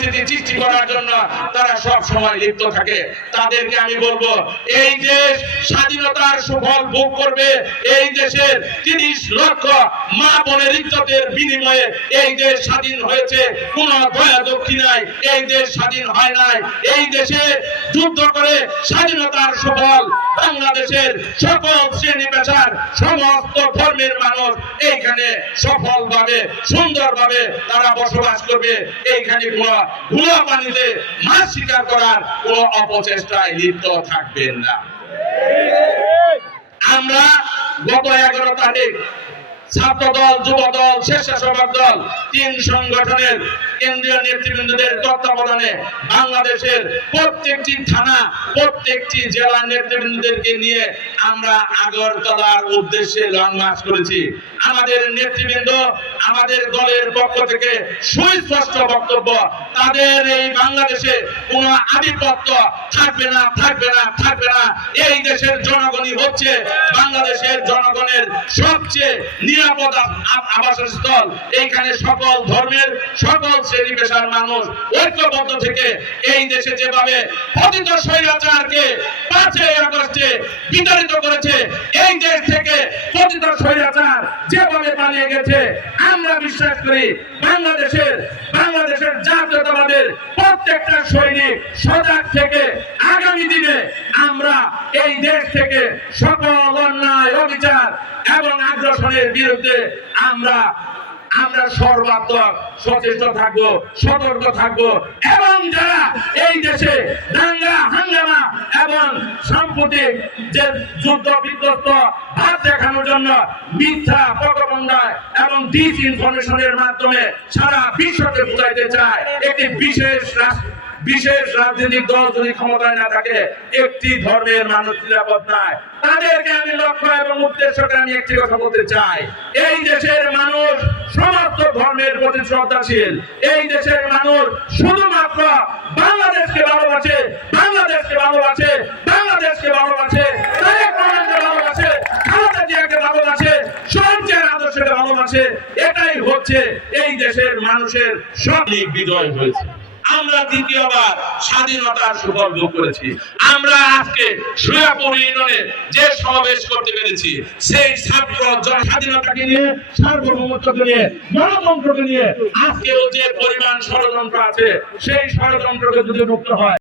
পরিস্থিতি সৃষ্টি করার জন্য তারা সব সময় লিপ্ত থাকে। তাদেরকে আমি বলব, এই দেশ স্বাধীনতার সুফল ভোগ করবে এই দেশের তিরিশ লক্ষ মা বোনের ইজ্জতের বিনিময়ে এই দেশ স্বাধীন হয়েছে। কোন দয়া দক্ষিণায় এই দেশ স্বাধীন হয় নাই। এই দেশে যুদ্ধ করে স্বাধীনতার সুফল বাংলাদেশের সকল শ্রেণি পেশার সমস্ত ধর্মের মানুষ এইখানে সফলভাবে, সুন্দরভাবে তারা বসবাস করবে। এইখানে কোনো ভুয়া পানিতে মাছ শিকার করার কোনো অপচেষ্টায় লিপ্ত থাকবেন না। আমরা গত এগারো তারিখ ছাত্র দল যুব দল স্বেচ্ছাসেবক দল তিন সংগঠনের কেন্দ্রীয় নেতৃবৃন্দদের তত্ত্বাবধানে বাংলাদেশের প্রত্যেকটি থানা, প্রত্যেকটি জেলা নেতৃবৃন্দদেরকে নিয়ে আমরা আগরতলার উদ্দেশ্যে লং মার্চ করেছি। আমাদের নেতৃবৃন্দ, আমাদের দলের পক্ষ থেকে সুস্পষ্ট বক্তব্য, তাদের এই বাংলাদেশে কোনো আধিপত্য থাকবে না থাকবে না থাকবে না। এই দেশের জনগণই হচ্ছে বাংলাদেশের জনগণের সবচেয়ে নিরাপদ আবাসস্থল। এইখানে সকল ধর্মের, সকল শ্রেণি পেশার মানুষ ঐক্যবদ্ধ থেকে এই দেশে যেভাবে পতিত স্বৈরাচারকে পাঁচই আগস্টে বিতাড়িত করেছে, এই দেশ থেকে পতিত স্বৈরাচার যেভাবে পালিয়ে গেছে, আমরা বিশ্বাস করি বাংলাদেশের বাংলাদেশের জাতীয়তাবাদের প্রত্যেকটা সৈনিক সজাগ থেকে আগামী দিনে আমরা এই দেশ থেকে সকল অন্যায়, অবিচার এবং আগ্রাসনের বিরুদ্ধে আমরা আমরা সর্বাত্মক সচেতন থাকব, সতর্ক থাকব এবং যারা এই দেশে দাঙ্গা, হাঙ্গামা এবং সাম্প্রতিক যে যুদ্ধ বিধ্বস্ত ভাব দেখানোর জন্য মিথ্যা প্রকল্পনায় এবং ডিস ইনফরমেশনের মাধ্যমে সারা বিশ্বকে বুঝাইতে চায়, একটি বিশেষ বিশেষ রাজনৈতিক দল যদি ক্ষমতায় না থাকে, একটি ধর্মের মানুষ নিরাপদ নয়। তাদেরকে আমি লক্ষ্য এবং উদ্দেশ্যকে আমি একটি কথা বলতে চাই, এই দেশের মানুষ ধর্মের প্রতি শ্রদ্ধাশীল। এই দেশের মানুষ শুধুমাত্র বাংলাদেশকে ভালোবাসে বাংলাদেশকে ভালোবাসে বাংলাদেশকে ভালোবাসে এটাই হচ্ছে এই দেশের মানুষের সঠিক বিজয় হয়েছে। আমরা দ্বিতীয়বার স্বাধীনতার সুফল ভোগ করেছি। আমরা আজকে সুয়াপুর ইউনিয়নে যে সমাবেশ করতে পেরেছি, সেই ছাত্র স্বাধীনতাকে নিয়ে, সার্বভৌমত্বকে নিয়ে, গণতন্ত্রকে নিয়ে, আজকেও যে পরিমাণ ষড়যন্ত্র আছে, সেই ষড়যন্ত্রকে যদি মুক্ত হয়